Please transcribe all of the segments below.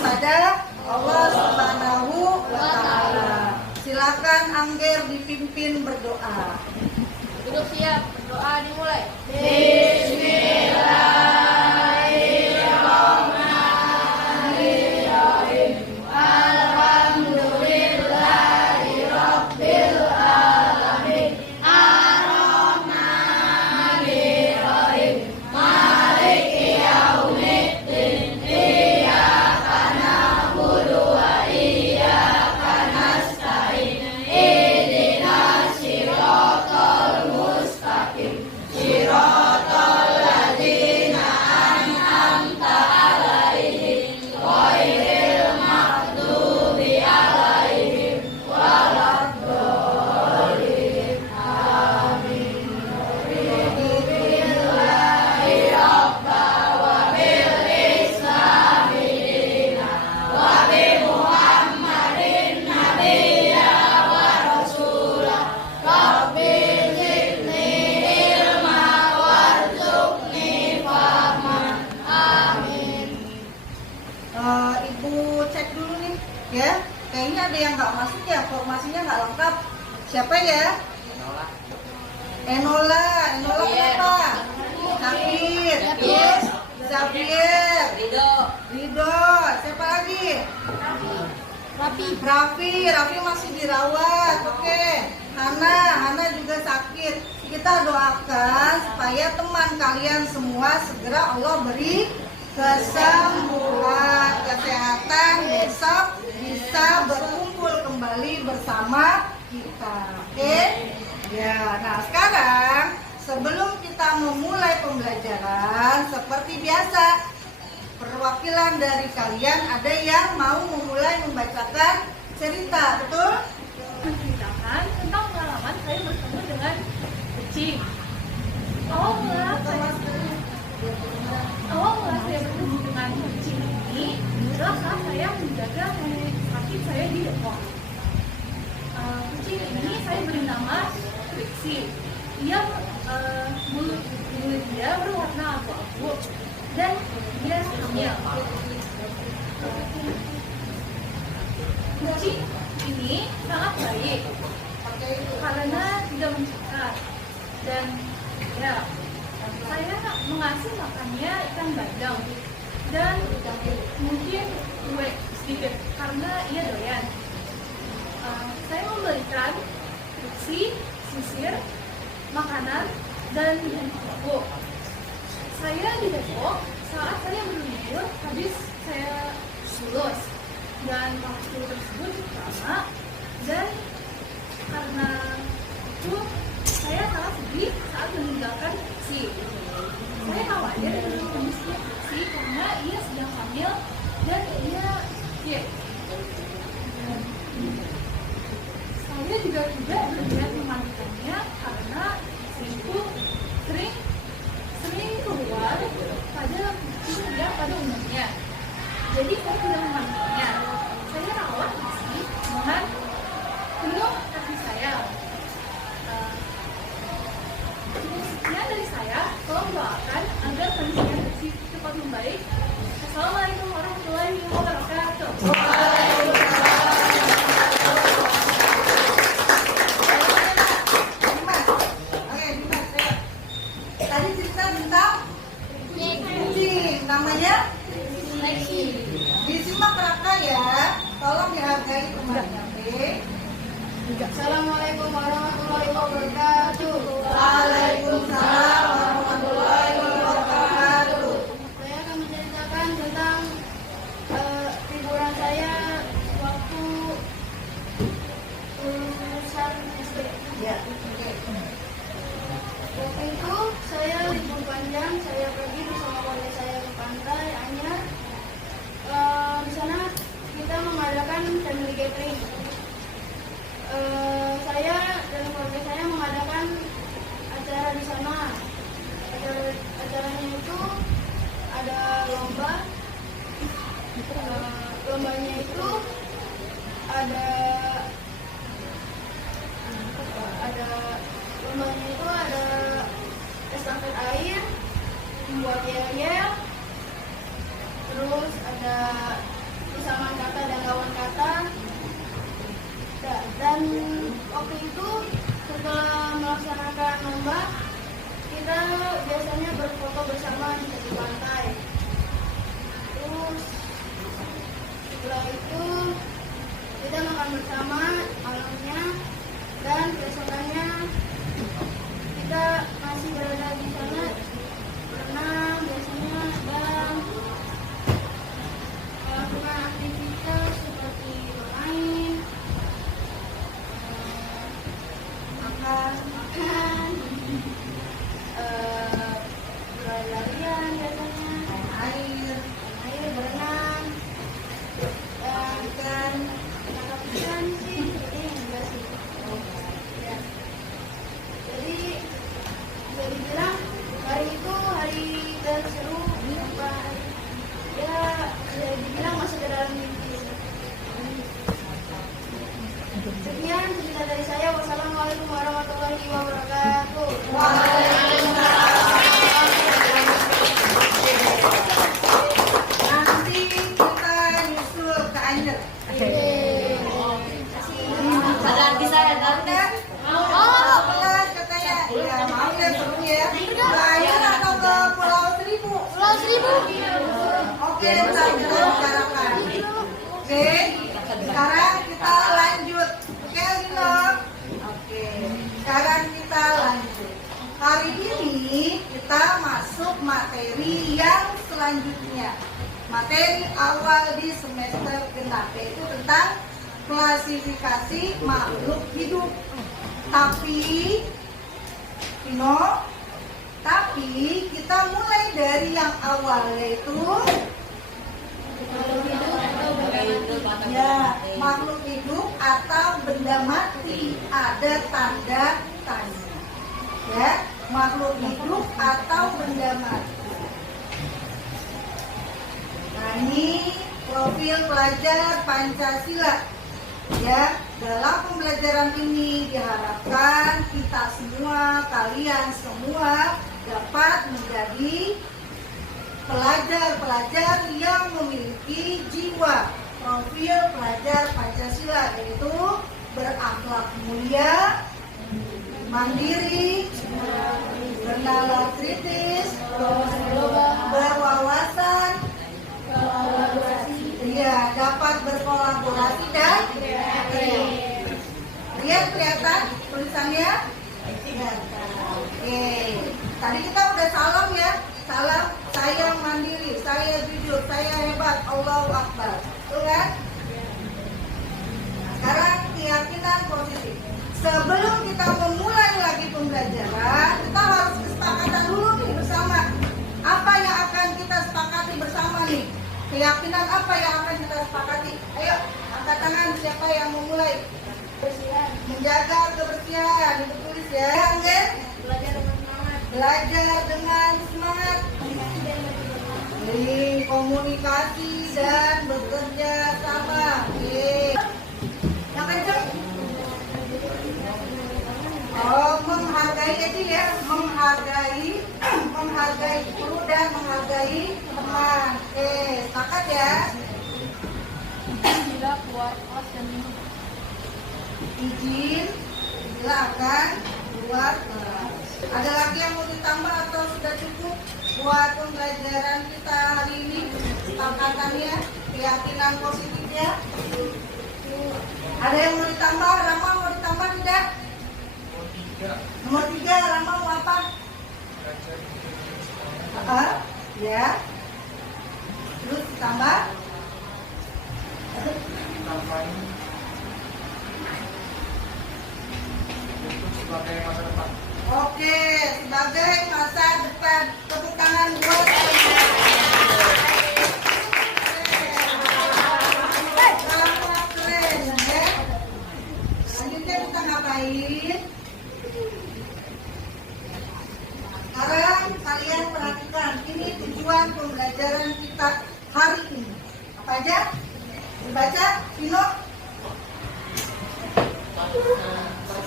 kepada Allah Subhanahu wa Ta'ala. Silakan Angger dipimpin berdoa. Duduk siap, berdoa dimulai. Ibu cek dulu nih ya, kayaknya ada yang nggak masuk ya, formasinya nggak lengkap. Siapa ya? Enola kenapa? Sakit. Terus Xavier, Rido, siapa lagi? Raffi masih dirawat. Oke. Hana juga sakit. Kita doakan supaya teman kalian semua segera Allah beri kesembuhan, kesehatan, besok bisa berkumpul kembali bersama kita. Oke? Ya, nah sekarang sebelum kita memulai pembelajaran seperti biasa, perwakilan dari kalian ada yang mau memulai membacakan cerita, betul? Menceritakan tentang pengalaman saya bertemu dengan kucing. Awal mula saya bertemu dengan kucing ini adalah saat saya menjaga nenek sakit saya di Depok. Kucing ini saya beri nama Trixie. Mulut dia berwarna abu-abu dan dia hamil. Kucing ini sangat baik karena tidak mencakar dan ya saya mengasih makannya ikan bandeng dan mungkin kue sedikit karena ia doyan. Saya memberikan Trixie, sisir, makanan dan buku. Saya di Depok saat saya berlibur habis saya lulus dan waktu tersebut lama dan karena itu saya sangat sedih saat meninggalkan Trixie. Saya khawatir dengan kondisi Trixie karena ia sedang hamil dan ia sakit. Saya juga tidak berniat memandikannya karena itu sering keluar pada umumnya. Jadi saya tidak memandikannya. Saya rawat masih dengan penuh kasih sayang. Sekian dari saya. Tolong doakan agar kondisinya Trixie cepat membaik. Assalamualaikum warahmatullahi wabarakatuh. Tadi cerita tentang kucing, namanya disimak Raka ya, tolong dihargai temannya. Assalamualaikum warahmatullahi wabarakatuh. Waalaikumsalam warahmatullahi wabarakatuh. Saya akan menceritakan tentang liburan saya waktu lulusan SD. Ya, Waktu itu saya libur panjang, saya pergi bersama keluarga saya ke pantai Anyar. Di sana kita mengadakan family gathering. Saya dan keluarga saya mengadakan acara di sana. Dan waktu itu setelah melaksanakan lomba, kita biasanya berfoto bersama di tepi pantai. Terus setelah itu kita makan bersama malamnya, dan besokannya kita masih berada di sana berenang biasanya dan melakukan aktivitas seperti bermain, makan, berlarian biasanya, air, berenang, dan menangkap ikan sih, jadi enggak sih. Ya. Jadi bisa dibilang hari itu hari terseru, ya bisa dibilang masuk ke dalam mimpi. Sekian cerita dari saya. Wassalamualaikum warahmatullahi wabarakatuh. Nanti kita nyusul ke Anyer. Ganti saya, ganti. Kelas katanya. Ya, maaf ya seru ya. Ke Anyer atau ke Pulau Seribu? Pulau Seribu. Oke, ntar kita bicarakan. Oke, sekarang kita lanjut. Oke, Lino. Oke, sekarang kita lanjut. Hari ini kita masuk materi yang selanjutnya. Materi awal di semester genap, yaitu tentang klasifikasi makhluk hidup. Tapi, Lino, kita mulai dari yang awal, yaitu ya, makhluk hidup atau benda mati, ada tanda tanya. Ya, makhluk hidup atau benda mati. Nah, ini profil pelajar Pancasila. Ya, dalam pembelajaran ini diharapkan kita semua, kalian semua dapat menjadi pelajar-pelajar yang memiliki jiwa profil pelajar Pancasila, yaitu berakhlak mulia, mandiri, bernalar kritis, berwawasan, ya, dapat berkolaborasi dan lihat kelihatan tulisannya. Oke, tadi kita udah salam ya, salam saya mandiri, saya jujur, saya hebat, Allahu Akbar, betul kan? Nah, sekarang keyakinan positif. Sebelum kita memulai lagi pembelajaran, kita harus kesepakatan dulu nih bersama. Apa yang akan kita sepakati bersama nih? Keyakinan apa yang akan kita sepakati? Ayo, angkat tangan siapa yang memulai? Menjaga kebersihan, itu tulis ya. Yang belajar dengan semangat. Komunikasi dan bekerja sama. Yang kenceng. Oh, menghargai aja ya, menghargai guru dan menghargai teman. Sepakat ya. Tidak buat kelas dan minum. Izin bila akan keluar kelas. Ada lagi yang mau ditambah atau sudah cukup buat pembelajaran kita hari ini? Sepakatannya, keyakinan positifnya. Ada yang mau ditambah? Rama mau ditambah tidak? Nomor 3, Rama mau apa? Ya. Terus ditambah? Sebagai masa depan. Oke, sebagai masa depan. Tepuk tangan buat keren ya. Selanjutnya kita ngapain? Sekarang kalian perhatikan, ini tujuan pembelajaran kita hari ini. Apa aja? Dibaca, Vino.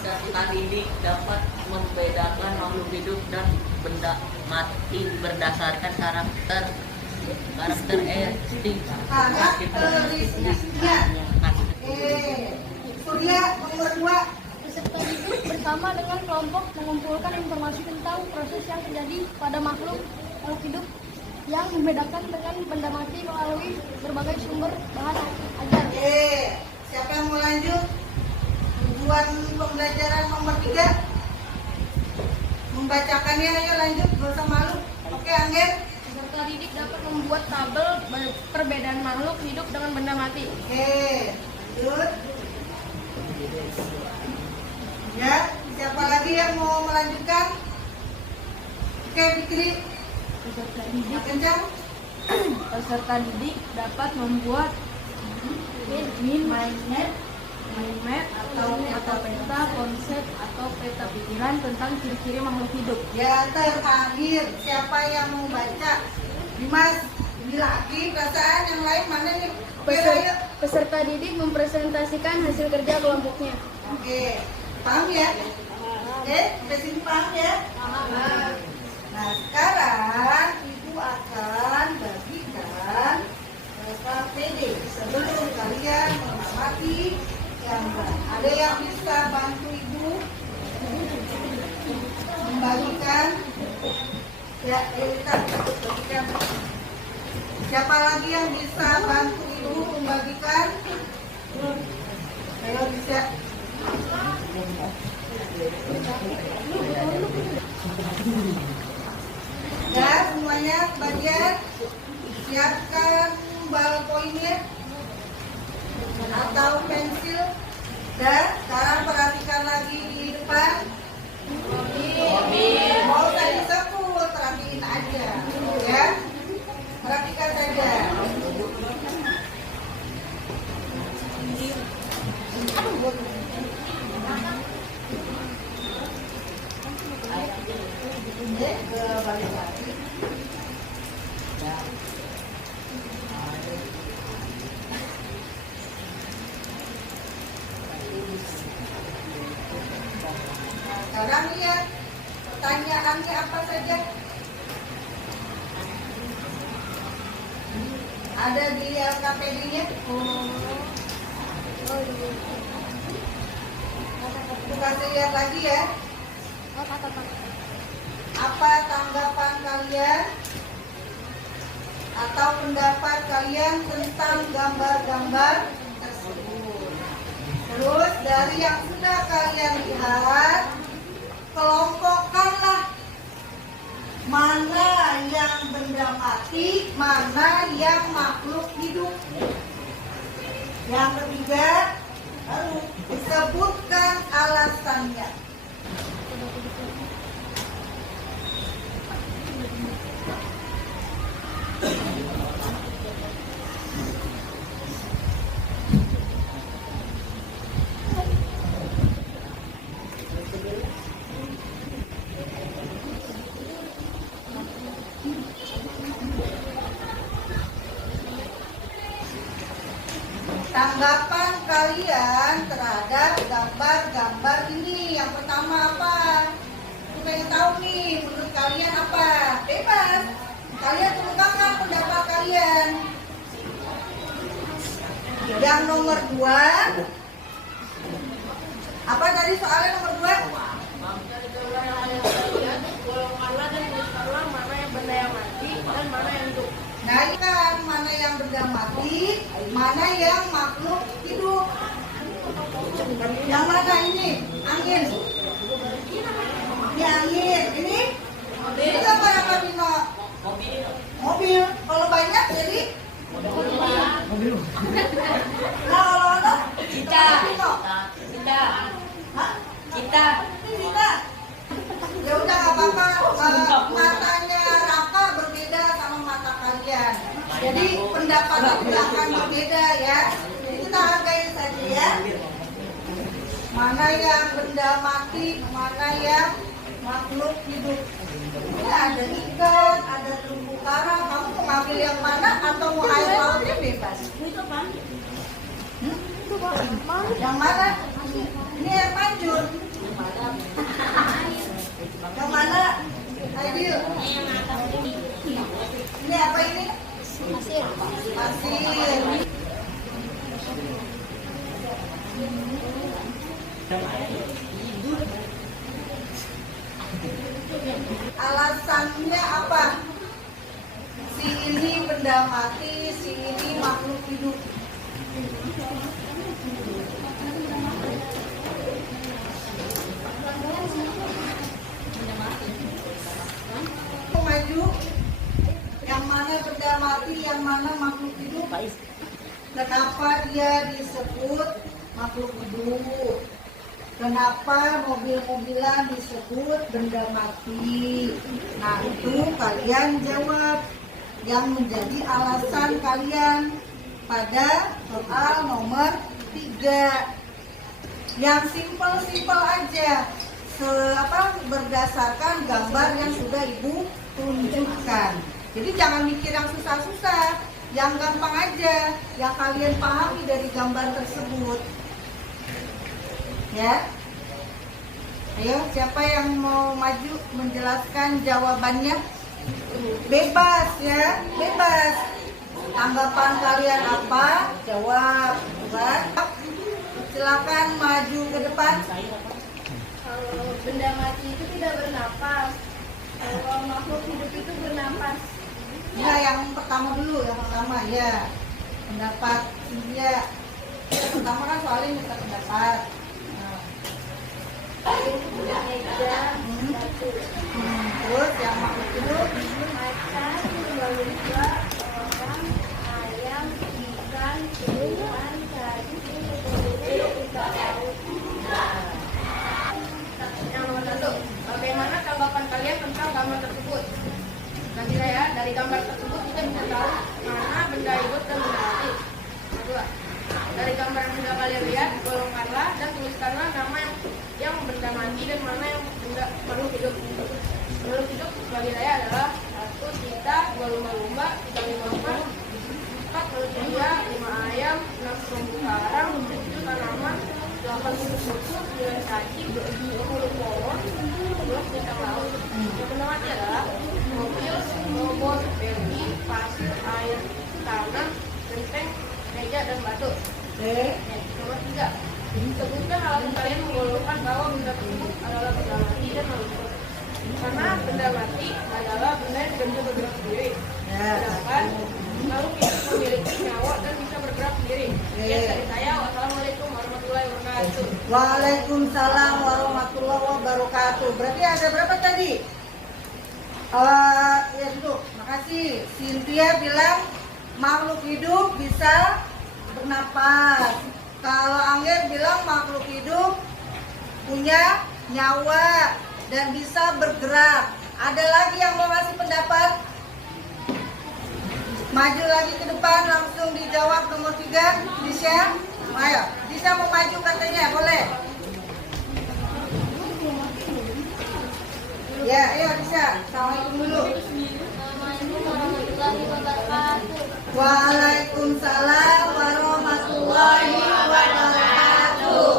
Kita didik dapat membedakan makhluk hidup dan benda mati berdasarkan karakteristiknya. Karakteristiknya. Surya nomor 2. Peserta didik bersama dengan kelompok mengumpulkan informasi tentang proses yang terjadi pada makhluk hidup yang membedakan dengan benda mati melalui berbagai sumber bahan ajar. Oke, siapa yang mau lanjut? Tujuan pembelajaran nomor 3. Membacakannya, ayo lanjut, gak usah malu. Oke, Angger. Peserta didik dapat membuat tabel perbedaan makhluk hidup dengan benda mati. Oke, lanjut. Ya, siapa lagi yang mau melanjutkan? Oke, Fikri. Peserta didik, Kencang. peserta didik dapat membuat mind map atau peta konsep atau peta pikiran tentang ciri-ciri makhluk hidup. Ya, terakhir siapa yang mau baca? Dimas, ini lagi perasaan yang lain mana nih? Oke, ayo. Peserta didik mempresentasikan hasil kerja kelompoknya. Oke, paham ya? Oke, sampai sini paham ya? Nah, sekarang Ibu akan bagikan KPD sebelum kalian mengamati gambar. Ada yang bisa bantu Ibu membagikan? Ya, kita bagikan. Siapa lagi yang bisa bantu Ibu membagikan? Ayo bisa. Ya, semuanya kebagian. Siapkan ballpointnya atau pensil. Dan sekarang perhatikan lagi di depan. Mau usah disebut, perhatiin aja. Ya, perhatikan saja. Balik lagi. Nah, sekarang lihat pertanyaannya apa saja. Ada di LKPD-nya. Aku kasih lihat lagi ya. Apa tanggapan kalian atau pendapat kalian tentang gambar-gambar tersebut? Terus dari yang sudah kalian lihat, kelompokkanlah mana yang benda mati, mana yang makhluk hidup. Yang ketiga, lalu disebutkan alasannya. Tanggapan kalian terhadap gambar-gambar ini. Yang pertama apa? Aku pengen tahu nih, menurut kalian apa? Bebas. Kalian kemukakan pendapat kalian. Yang nomor 2. Apa tadi soalnya nomor 2? Golonganlah dan tuliskanlah mana yang benda yang mati dan mana yang hidup. Nah, ini kan mana yang benda mati, mana yang makhluk hidup. Yang mana ini? Angin. Ini angin. Ini? Ini apa yang Bino? Mobil. Kalau banyak jadi? Mobil. Nah, kalau ada? Cita. Bino. Cita. Hah? Cita. Ini Cita. Ya udah nggak apa-apa. Matanya Raka berbeda sama mata kalian. Jadi pendapat kita akan berbeda ya. Kita hargai saja ya. Mana yang benda mati, mana yang makhluk hidup. Ini ada ikan, ada terumbu karang. Kamu mau ngambil yang mana atau mau air lautnya bebas? Itu kan? Yang mana? Ini air mancur. Yang mana? Aidil. Ini apa ini? Pasir. Pasir. Alasannya apa? Si ini benda mati, si ini makhluk hidup. Maju, yang mana benda mati, yang mana makhluk hidup. Kenapa dia disebut makhluk hidup? Kenapa mobil-mobilan disebut benda mati? Nah, itu kalian jawab yang menjadi alasan kalian pada soal nomor 3. Yang simpel-simpel aja, berdasarkan gambar yang sudah Ibu tunjukkan. Jadi jangan mikir yang susah-susah, yang gampang aja, yang kalian pahami dari gambar tersebut. Ya, ayo siapa yang mau maju menjelaskan jawabannya? Bebas ya, bebas. Tanggapan kalian apa? Jawab. Silakan maju ke depan. Kalau benda mati itu tidak bernapas. Kalau makhluk hidup itu bernapas. Ya, yang pertama dulu, yang pertama ya. Pendapat dia. Pertama kan soalnya minta pendapat. Terus yang makhluk hidup Macan, lumba-lumba, orang, ayam, ikan, tumbuhan, cacing, ikan laut. Yang nomor 1, bagaimana tanggapan kalian tentang gambar tersebut? Nanti ya, dari gambar tersebut kita bisa tahu mana benda hidup dan benda mati. Kedua, dari gambar yang sudah kalian lihat, golongkanlah dan tuliskanlah nama yang benda mati dan mana yang benda makhluk hidup. Makhluk hidup bagi saya adalah 1 cita, 2 lumba-lumba, 3 lima-lima, 4 manusia, 5 ayam, 6 terumbu karang, 7 tanaman, 8 susu, 9 cacing, 20 pohon, 11 bintang laut. Yang benda mati adalah mobil, robot, besi, pasir, air, tanah, genteng, meja, dan batu. Nomor 3, sebutkan alasan kalian menggolongkan bahwa benda tersebut adalah benda mati dan makhluk hidup. Karena benda mati adalah benda yang tidak bisa bergerak sendiri. Sedangkan makhluk hidup memiliki nyawa dan bisa bergerak sendiri. Sekian dari saya. Wassalamualaikum warahmatullahi wabarakatuh. Waalaikumsalam warahmatullahi wabarakatuh. Berarti ada berapa tadi? Ya duduk. Makasih. Cynthia bilang makhluk hidup bisa bernapas. Kalau Angger bilang makhluk hidup punya nyawa dan bisa bergerak. Ada lagi yang mau ngasih pendapat? Maju lagi ke depan, langsung dijawab nomor 3. Disha, ayo. Disha mau maju katanya, boleh? Ya, ayo Disha. Assalamualaikum dulu. Assalamualaikum warahmatullahi wabarakatuh. Waalaikumsalam warahmatullahi wabarakatuh.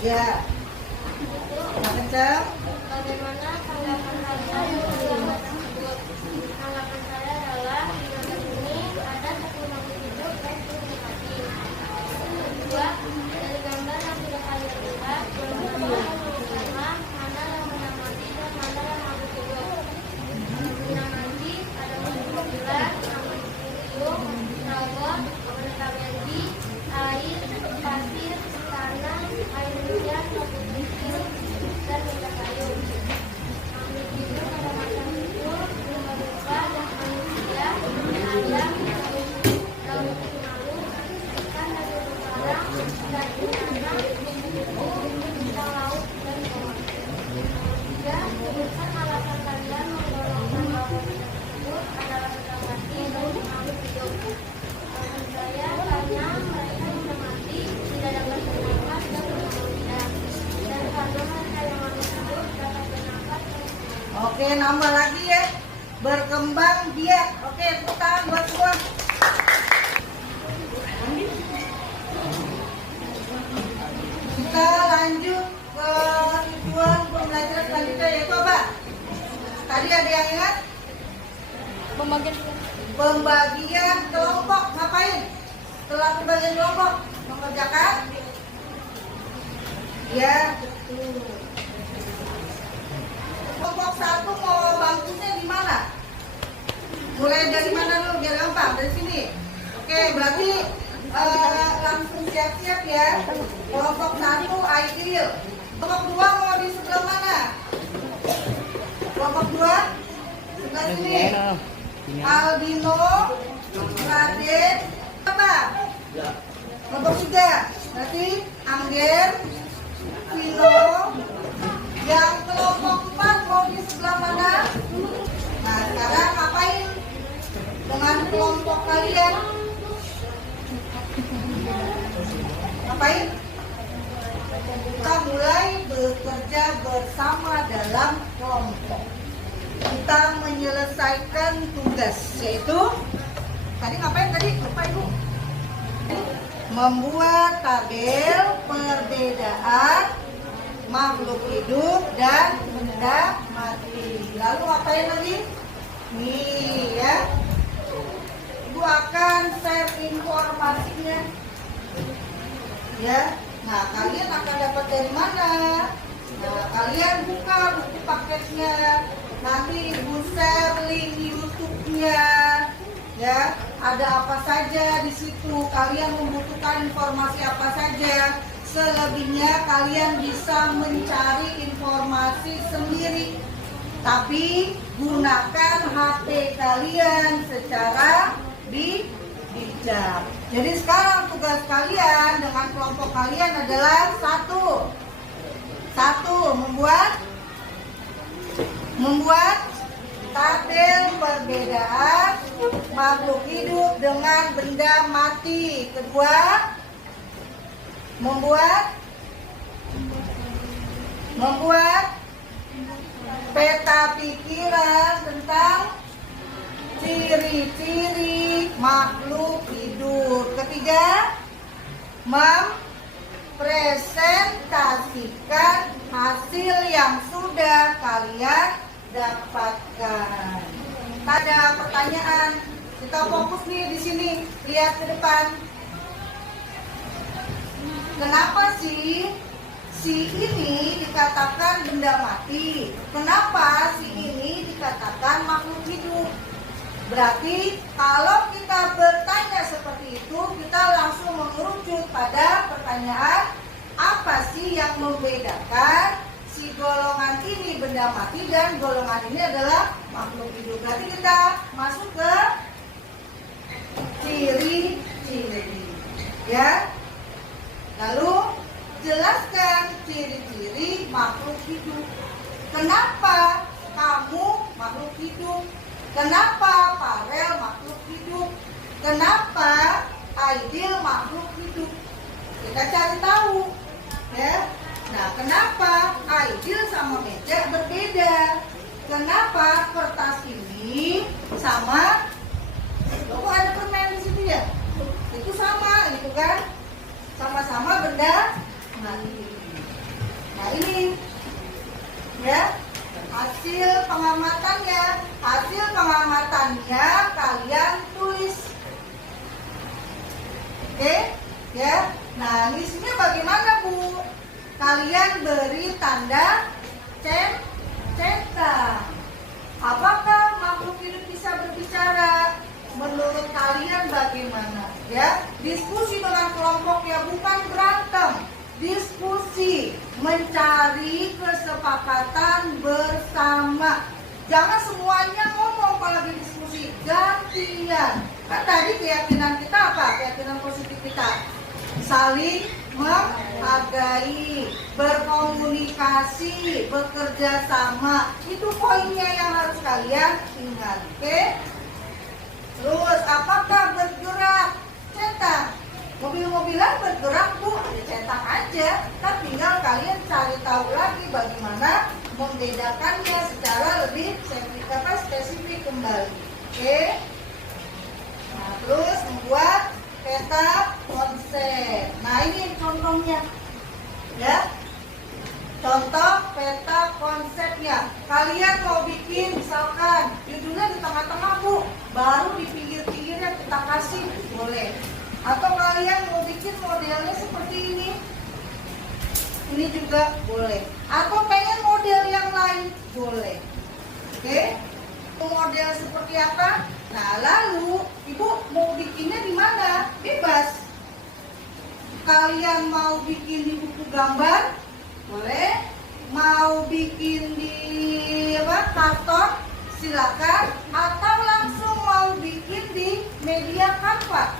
Ya. Kencang. Bagaimana tanggapan kalian tentang gambar tersebut? Tanggapan saya adalah di gambar ini ada 1 makhluk hidup dan 1 mati. Kedua, dari gambar yang sudah kalian lihat, golongkanlah mana yang benda mati dan mana yang makhluk hidup. Benda mati ada mobil-mobilan, makhluk hidup, robot, boneka Barbie, air, pasir, tanah, air hujan, makhluk hidup, dan benda kayu. Makhluk hidup ada macam tidur, lumba-lumba, dan manusia, ayam, daun malu, ikan dan terumbu karang, dan tanah, bintang laut, dan pohon. Tiga, sebutkan alasan kalian menggolongkan bahwa benda tersebut adalah benda mati dan makhluk hidup. Alasan saya karena mereka benda mati tidak dapat bernapas dan bermanusia, dan karena mereka yang makhluk hidup dapat bernapas dan Oke, nambah lagi ya. Berkembang biak. Oke, tepuk tangan buat semua. Kita lanjut ke tujuan pembelajaran selanjutnya, yaitu apa? Tadi ada yang ingat? Pembagian kelompok. Ngapain? Setelah pembagian kelompok mengerjakan Ya, betul. Kelompok 1 mau bangkunya di mana? Mulai dari mana dulu biar gampang? Dari sini. Oke, berarti langsung siap-siap ya. Kelompok 1 Aidil. Kelompok 2 mau di sebelah mana? Kelompok 2 sebelah sini. Albino, Raden, apa? Kelompok 3 berarti Angger, Vino. Yang kelompok 4 mau di sebelah mana? Nah, sekarang ngapain dengan kelompok kalian? Ngapain? Kita mulai bekerja bersama dalam kelompok. Kita menyelesaikan tugas, yaitu tadi ngapain tadi? Lupa Ibu. Membuat tabel perbedaan makhluk hidup dan benda mati. Lalu ngapain lagi? Nih ya. Ibu akan share informasinya. Ya. Nah, kalian akan dapat dari mana? Nah, kalian buka buku paketnya. Nanti Ibu share link YouTube-nya. Ya, ada apa saja di situ. Kalian membutuhkan informasi apa saja. Selebihnya kalian bisa mencari informasi sendiri. Tapi gunakan HP kalian secara bijak. Jadi sekarang tugas kalian dengan kelompok kalian adalah satu, membuat tabel perbedaan makhluk hidup dengan benda mati. Kedua, membuat peta pikiran tentang ciri-ciri makhluk hidup. Ketiga, mempresentasikan hasil yang sudah kalian dapatkan. Ada pertanyaan, kita fokus nih di sini, lihat ke depan. Kenapa sih si ini dikatakan benda mati? Kenapa si ini dikatakan makhluk hidup? Berarti kalau kita bertanya seperti itu, kita langsung mengerucut pada pertanyaan, apa sih yang membedakan si golongan ini benda mati dan golongan ini adalah makhluk hidup? Berarti kita masuk ke ciri-ciri, ya. Lalu jelaskan ciri-ciri makhluk hidup. Kenapa kamu makhluk hidup? Kenapa Farel makhluk hidup? Kenapa Aidil makhluk hidup? Kita cari tahu, ya. Nah, kenapa Aidil sama meja berbeda? Kenapa kertas ini sama? Kok ada permen di situ ya? Itu sama, gitu kan? Sama-sama benda mati. Nah, ini, ya. Hasil pengamatannya kalian tulis. Oke, ya. Nah, listnya bagaimana, Bu? Kalian beri tanda centang. Apakah makhluk hidup bisa berbicara? Menurut kalian bagaimana? Ya, diskusi dengan kelompok ya, bukan berantem. Diskusi, mencari kesepakatan bersama. Jangan semuanya ngomong kalau lagi diskusi, gantian. Kan tadi keyakinan kita apa? Keyakinan positif kita. Saling menghargai, berkomunikasi, bekerja sama. Itu poinnya yang harus kalian ingat, oke? Terus, apakah bergerak? Centang. Mobil-mobilan bergerak, Bu, ya cetak aja. Kan tinggal kalian cari tahu lagi bagaimana membedakannya secara lebih spesifik kembali. Oke? Nah, terus membuat peta konsep. Nah, ini contohnya. Ya. Contoh peta konsepnya. Kalian mau bikin misalkan judulnya di tengah-tengah, Bu, baru di pinggir-pinggirnya kita kasih, boleh. Atau kalian mau bikin modelnya seperti ini, Ini juga boleh. Atau pengen model yang lain, boleh. Oke? Model seperti apa? Nah, lalu ibu mau bikinnya di mana? Bebas. Kalian mau bikin di buku gambar, boleh. Mau bikin di karton, silakan. Atau langsung mau bikin di media Canva.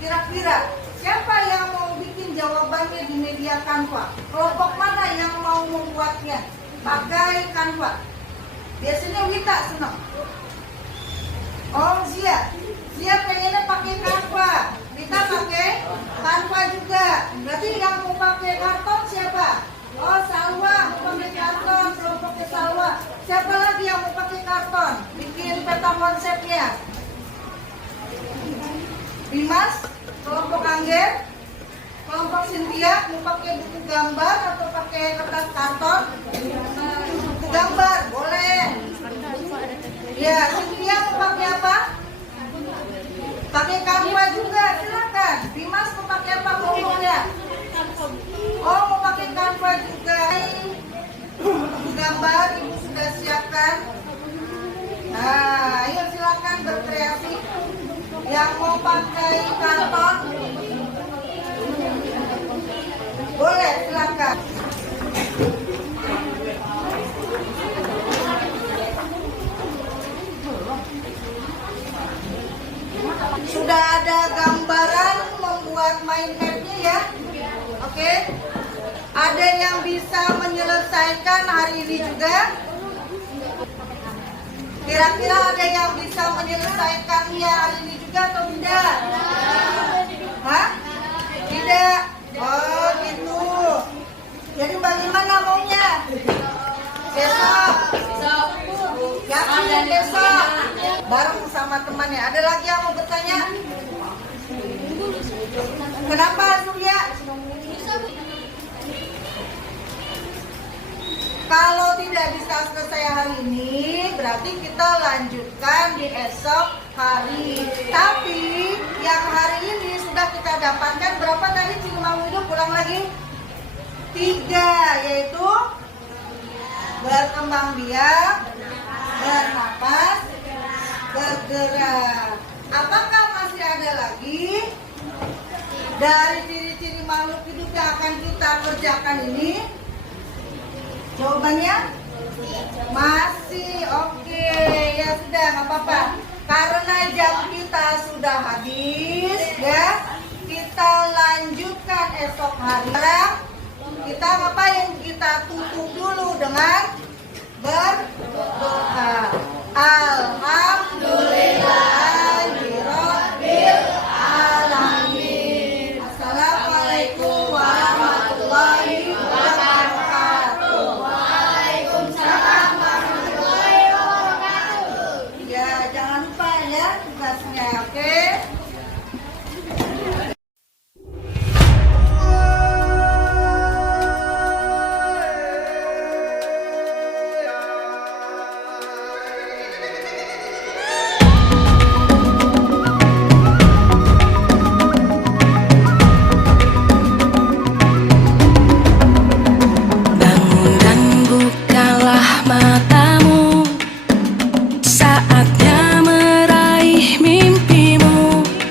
Kira-kira siapa yang mau bikin jawabannya di media Canva? Kelompok mana yang mau membuatnya pakai Canva? Biasanya Wita senang. Oh, Zia pengennya pakai Canva. Wita pakai Canva juga. Berarti yang mau pakai karton siapa? Oh, Salwa mau pakai karton. Kelompoknya Salwa. Siapa lagi yang mau pakai karton? Bikin peta konsepnya. Dimas, kelompok Angger, kelompok Cynthia mau pakai buku gambar atau pakai kertas karton? Buku gambar, boleh. Ya, Cynthia mau pakai apa? Pakai Canva juga, silakan. Dimas mau pakai apa kelompoknya? Oh, mau pakai Canva juga. Buku gambar, ibu sudah siapkan. Nah, ayo silakan berkreasi. Yang mau pakai karton, boleh, silakan. Sudah ada gambaran membuat mind map-nya ya. Oke. Ada yang bisa menyelesaikan hari ini juga? Kira-kira ada yang bisa menyelesaikannya hari ini juga atau tidak? Hah? Tidak. Oh gitu. Jadi bagaimana maunya? Besok. Yakin besok. Bareng sama temannya. Ada lagi yang mau bertanya? Kenapa Surya? Kalau tidak bisa selesai hari ini, berarti kita lanjutkan di esok hari. Tapi yang hari ini sudah kita dapatkan berapa tadi ciri mau hidup? Ulang lagi. 3, yaitu berkembang biak, bernapas, bergerak. Apakah masih ada lagi dari ciri-ciri makhluk hidup yang akan kita kerjakan ini? Jawabannya masih. Oke, ya sudah, nggak apa-apa. Karena jam kita sudah habis, ya, kita lanjutkan esok hari. Sekarang kita ngapain? Kita tutup dulu dengan berdoa.